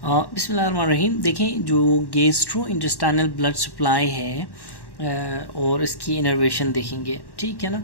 बिस्मिल्लाहिर्रहमानिर्रहीम। देखें, जो गैस्ट्रो इंटेस्टाइनल ब्लड सप्लाई है और इसकी इनर्वेशन देखेंगे, ठीक है ना।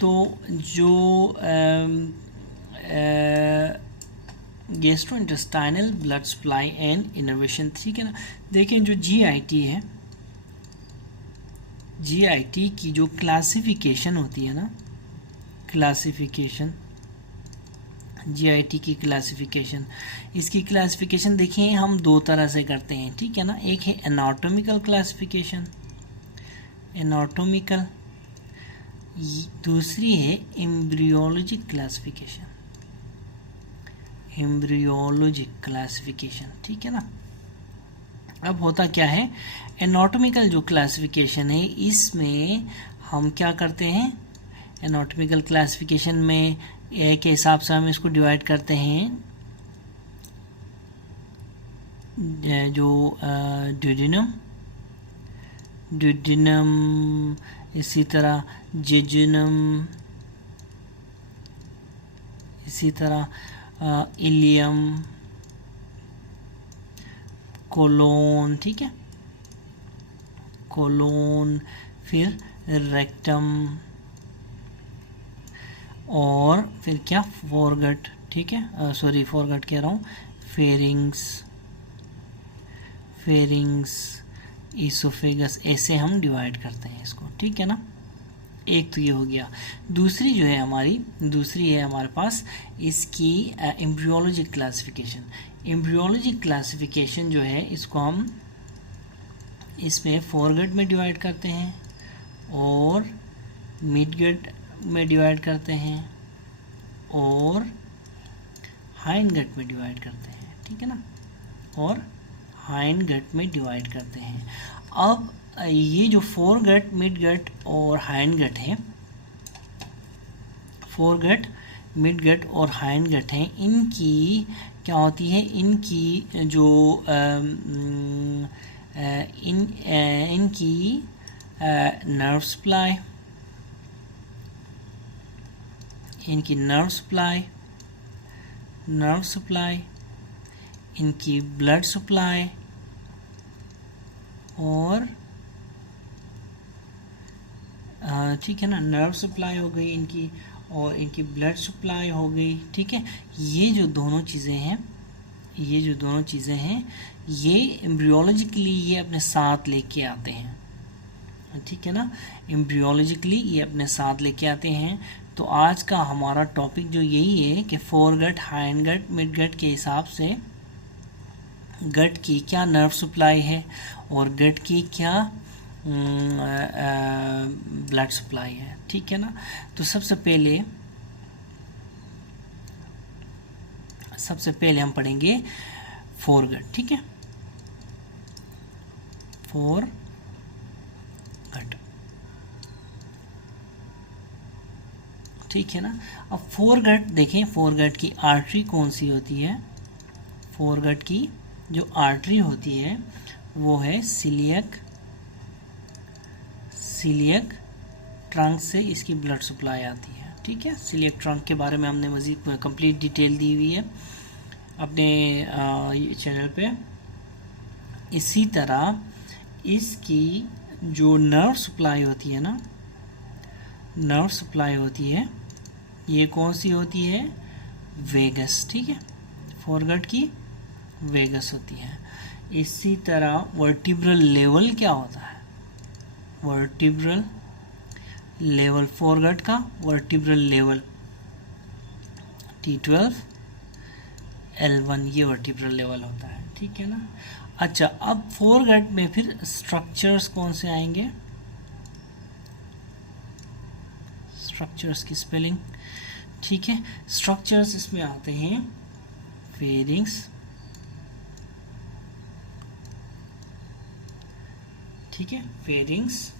तो जो gastro intestinal blood supply and innervation, ठीक है ना। देखें, जो जीआईटी है, जीआईटी की जो क्लासिफिकेशन होती है ना, क्लासिफिकेशन, जीआईटी की क्लासिफिकेशन, इसकी क्लासिफिकेशन देखिए हम दो तरह से करते हैं, ठीक है ना। एक है एनाटॉमिकल क्लासिफिकेशन, एनाटॉमिकल, दूसरी है एम्ब्रियोलॉजिक क्लासिफिकेशन, एम्ब्रियोलॉजिक क्लासिफिकेशन, ठीक है ना। अब होता क्या है, एनाटॉमिकल जो क्लासिफिकेशन है इसमें हम क्या करते हैं, एनाटॉमिकल क्लासिफिकेशन में ए के हिसाब से हम इसको डिवाइड करते हैं, जो ड्यूडिनम, ड्यूडिनम, इसी तरह जेजुनम, इसी तरह इलियम, कोलोन, ठीक है, कोलोन, फिर रेक्टम, और फिर क्या, फोरगट, ठीक है, सॉरी फोरगट कह रहा हूँ, फेरिंग्स, फेरिंग्स, ईसोफेगस, ऐसे हम डिवाइड करते हैं इसको, ठीक है ना। एक तो ये हो गया। दूसरी जो है हमारी, दूसरी है हमारे पास इसकी एम्ब्रियोलॉजिक क्लासिफिकेशन। एम्ब्रियोलॉजिक क्लासिफिकेशन जो है इसको हम इसमें फोरगट में डिवाइड करते हैं और मिडगट में डिवाइड करते हैं और हाइंडगट में डिवाइड करते हैं, ठीक है ना, और हाइंडगट में डिवाइड करते हैं। अब ये जो फोरगट, मिडगट और हाइंडगट है, फोरगट, मिडगट और हाइंडगट हैं, इनकी क्या होती है, इनकी जो इनकी नर्व सप्लाई, इनकी नर्व सप्लाई, नर्व सप्लाई, इनकी ब्लड सप्लाई, और ठीक है ना, नर्व सप्लाई हो गई इनकी और इनकी ब्लड सप्लाई हो गई, ठीक है। ये जो दोनों चीज़ें हैं, ये जो दोनों चीज़ें हैं, ये एम्ब्रियोलॉजिकली ये अपने साथ लेके आते हैं, ठीक है ना, एम्ब्रियोलॉजिकली ये अपने साथ लेके आते हैं। तो आज का हमारा टॉपिक जो यही है कि फोरगट, हाइंडगट, मिडगट के हिसाब से गट की क्या नर्व सप्लाई है और गट की क्या ब्लड सप्लाई है, ठीक है ना। तो सबसे पहले हम पढ़ेंगे फोरगट, ठीक है, फोरगट। ठीक है ना। अब फोरगट देखें, फोरगट की आर्टरी कौन सी होती है, फोरगट की जो आर्टरी होती है वो है सिलियक, सिलियक ट्रंक से इसकी ब्लड सप्लाई आती है, ठीक है। सिलियक ट्रंक के बारे में हमने मज़ीद कंप्लीट डिटेल दी हुई है अपने चैनल पे। इसी तरह इसकी जो नर्व सप्लाई होती है ना, नर्व सप्लाई होती है, ये कौन सी होती है, वेगस, ठीक है, फोरगट की वेगस होती है। इसी तरह वर्टिब्रल लेवल क्या होता है, वर्टिब्रल लेवल, फोरगट का वर्टिब्रल लेवल T12 L1, ये वर्टिब्रल लेवल होता है, ठीक है ना। अच्छा, अब फोरगट में फिर स्ट्रक्चर्स कौन से आएंगे, स्ट्रक्चर्स की स्पेलिंग, ठीक है। स्ट्रक्चर्स इसमें आते हैं फेरिंग्स, ठीक है, फेरिंग्स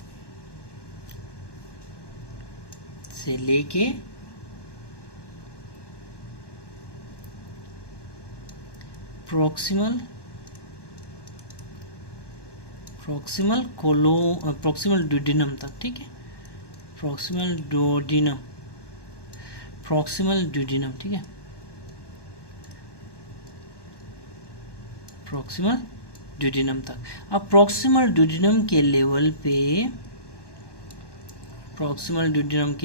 से लेके प्रोक्सिमल, प्रोक्सिमल कोलो, प्रोक्सिमल ड्यूडिनम तक, ठीक है, प्रोक्सिमल ड्यूडिनम, प्रोक्सिमल ड्यूडिनम, ठीक है, प्रॉक्सिमल ड्यूडेनम तक। अब प्रॉक्सिमल ड्यूडेनम के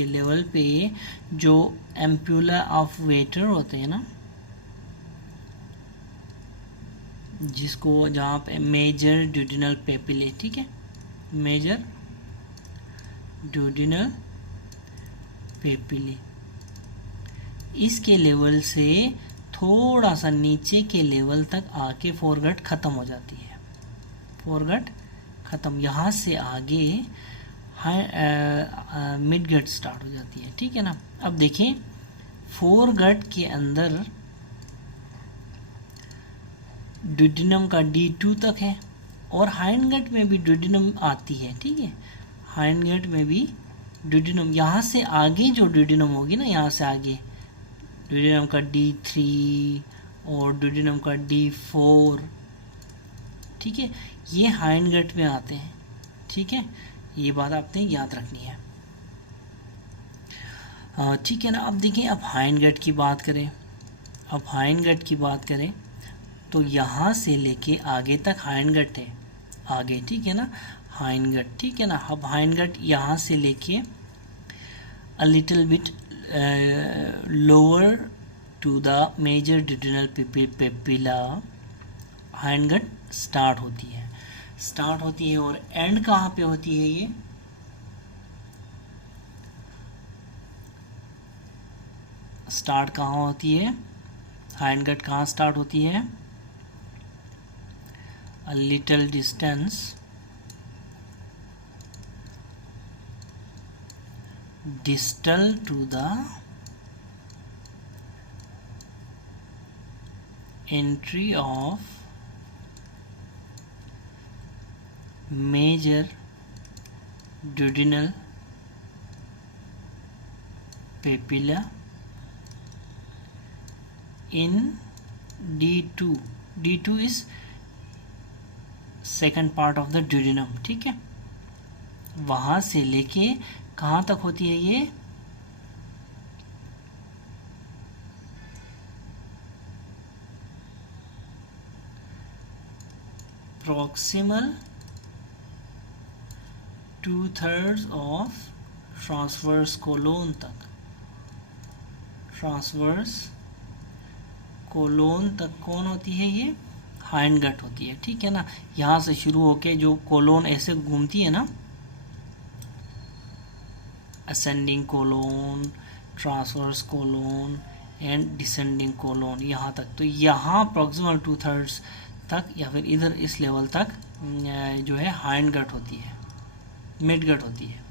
लेवल पे जो एम्पुला ऑफ वेटर होते हैं ना, जिसको जहाँ पे मेजर ड्यूडेनल पेपिले, ठीक है, मेजर ड्यूडेनल पेपिले, इसके लेवल से थोड़ा सा नीचे के लेवल तक आके फोरगट ख़त्म हो जाती है। फोरगट ख़त्म, यहाँ से आगे मिडगट स्टार्ट हो जाती है, ठीक है ना। अब देखें, फोरगट के अंदर ड्यूडेनम का D2 तक है और हाइंडगट में भी ड्यूडेनम आती है, ठीक है, हाइंडगट में भी ड्यूडेनम, यहाँ से आगे जो ड्यूडेनम होगी ना, यहाँ से आगे ड्यूडेनम का D3 और ड्यूडेनम का D4, ठीक है, ये हाइंडगट में आते हैं, ठीक है, ये बात आपने याद रखनी है, ठीक है ना। अब देखिए, अब हाइंडगट की बात करें, तो यहाँ से लेके आगे तक हाइंडगट है, आगे, ठीक है ना, हाइंडगट, ठीक है ना। अब हाइंडगट यहाँ से लेके a little bit lower to the major duodenal papilla hindgut start होती है और एंड कहाँ पे होती है? ये स्टार्ट कहाँ होती है? हाइंडगट कहाँ स्टार्ट होती है? A little distance distal to the entry of major duodenal papilla in D2. D2 is second part of the duodenum, ठीक है, वहां से लेके कहाँ तक होती है ये? प्रॉक्सिमल 2/3 ऑफ ट्रांसवर्स कोलोन तक। ट्रांसवर्स कोलोन तक कौन होती है? ये हाइंडगट होती है, ठीक है ना। यहाँ से शुरू होके जो कोलोन ऐसे घूमती है ना, ascending colon, transverse colon and descending colon, यहाँ तक। तो यहाँ प्रॉक्सिमल 2/3 तक या फिर इधर इस लेवल तक जो है हाइंडगट होती है, मिडगट होती है।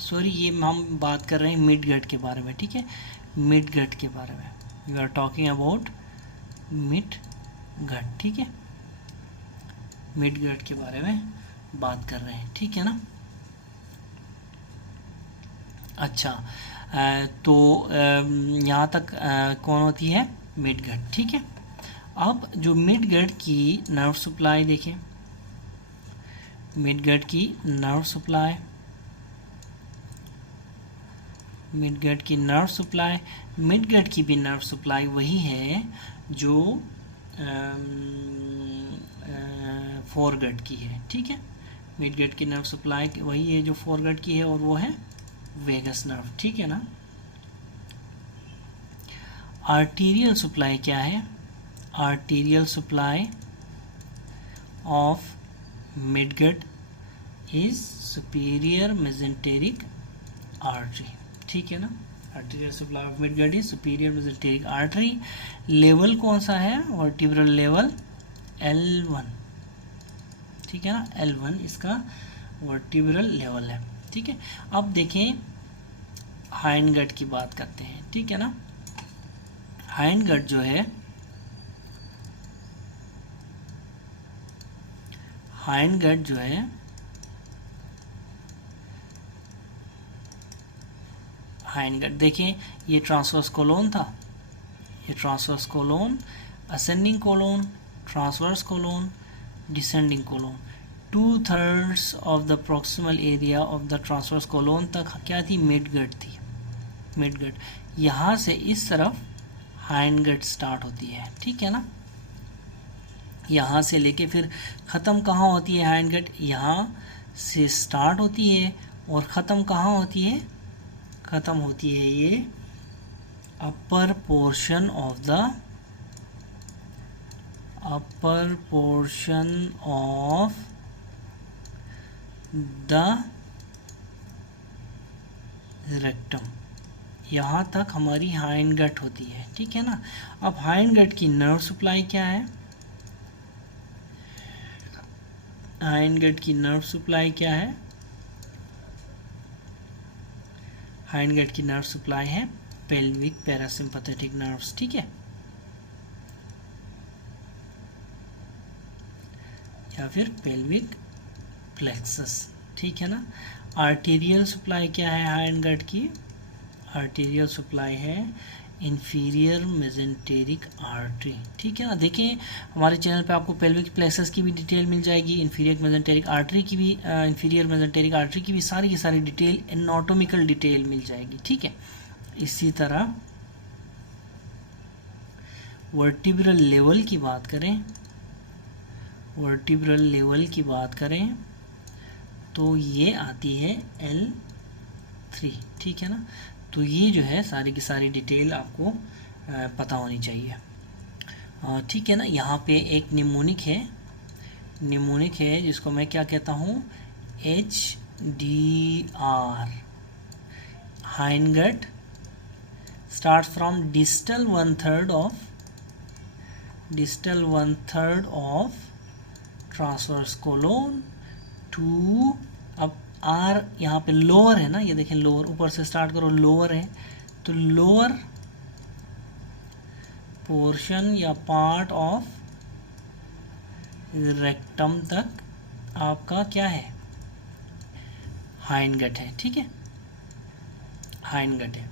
सॉरी, ये हम बात कर रहे हैं मिडगट के बारे में, ठीक है, मिडगट के बारे में। We are talking about midgut, ठीक है, मिडगट के बारे में बात कर रहे हैं, ठीक है ना। अच्छा, तो यहाँ तक कौन होती है? मिडगट, ठीक है। अब जो मिडगट की नर्व सप्लाई देखें, मिडगट की नर्व सप्लाई, मिडगट की नर्व सप्लाई, मिडगट की भी नर्व सप्लाई वही है जो फोरगट की है, ठीक है। मिडगट की नर्व सप्लाई वही है जो फोरगट की है और वो है वेगस नर्व, ठीक है ना। आर्टीरियल सप्लाई क्या है? Arterial supply of midgut is superior mesenteric artery, ठीक है ना। Arterial supply of midgut is superior mesenteric artery. Level कौन सा है? वर्टिब्रल लेवल L1, ठीक है ना, L1 इसका वर्टिब्रल लेवल है, ठीक है। अब देखें, हाइंडगट की बात करते हैं, ठीक है ना। हाइंडगट जो है, हाइंडगट जो है हाइंडगट देखें, ये ट्रांसवर्स कोलोन था, ये transverse colon, ascending colon, transverse colon, descending colon. 2/3 of the proximal area of the transverse colon तक क्या थी? मिडगट थी, मिडगट। यहाँ से इस तरफ हाइंडगट स्टार्ट होती है, ठीक है ना। यहाँ से लेके फिर ख़त्म कहाँ होती है हाइंड गट, यहाँ से स्टार्ट होती है और ख़त्म कहाँ होती है, ख़त्म होती है ये upper portion of the rectum, यहाँ तक हमारी हाइंड गट होती है, ठीक है ना। अब हाइंड गट की नर्व सप्लाई क्या है, हाइंड गट की नर्व सप्लाई क्या है, हाइंड गट की नर्व सप्लाई है पेल्विक पैरासिम्पैथेटिक नर्व्स, ठीक है, या फिर पेल्विक प्लेक्सस, ठीक है ना। आर्टेरियल सप्लाई क्या है हाइंड गट की, आर्टेरियल सप्लाई है इंफीरियर मेजेंटेरिक आर्टरी, ठीक है ना। देखिए हमारे चैनल पे आपको पेल्विक प्लेक्सस की भी डिटेल मिल जाएगी, इंफीरियर मेजेंटेरिक आर्टरी की भी, इंफीरियर मेजेंटेरिक आर्टरी की भी सारी की सारी डिटेल, एनाटॉमिकल डिटेल मिल जाएगी, ठीक है। इसी तरह वर्टिब्रल लेवल की बात करें, वर्टिब्रल लेवल की बात करें तो ये आती है L3, ठीक है ना। तो ये जो है सारी की सारी डिटेल आपको पता होनी चाहिए, ठीक है ना। यहाँ पे एक निमोनिक है, निमोनिक है जिसको मैं क्या कहता हूँ, HDR, hind gut start from distal 1/3 of transverse colon two, अब आर यहाँ पे लोअर है ना, ये देखें लोअर, ऊपर से स्टार्ट करो लोअर है, तो लोअर पोर्शन या पार्ट ऑफ रेक्टम तक आपका क्या है, हाइंड गट है, ठीक है, हाइंड गट है।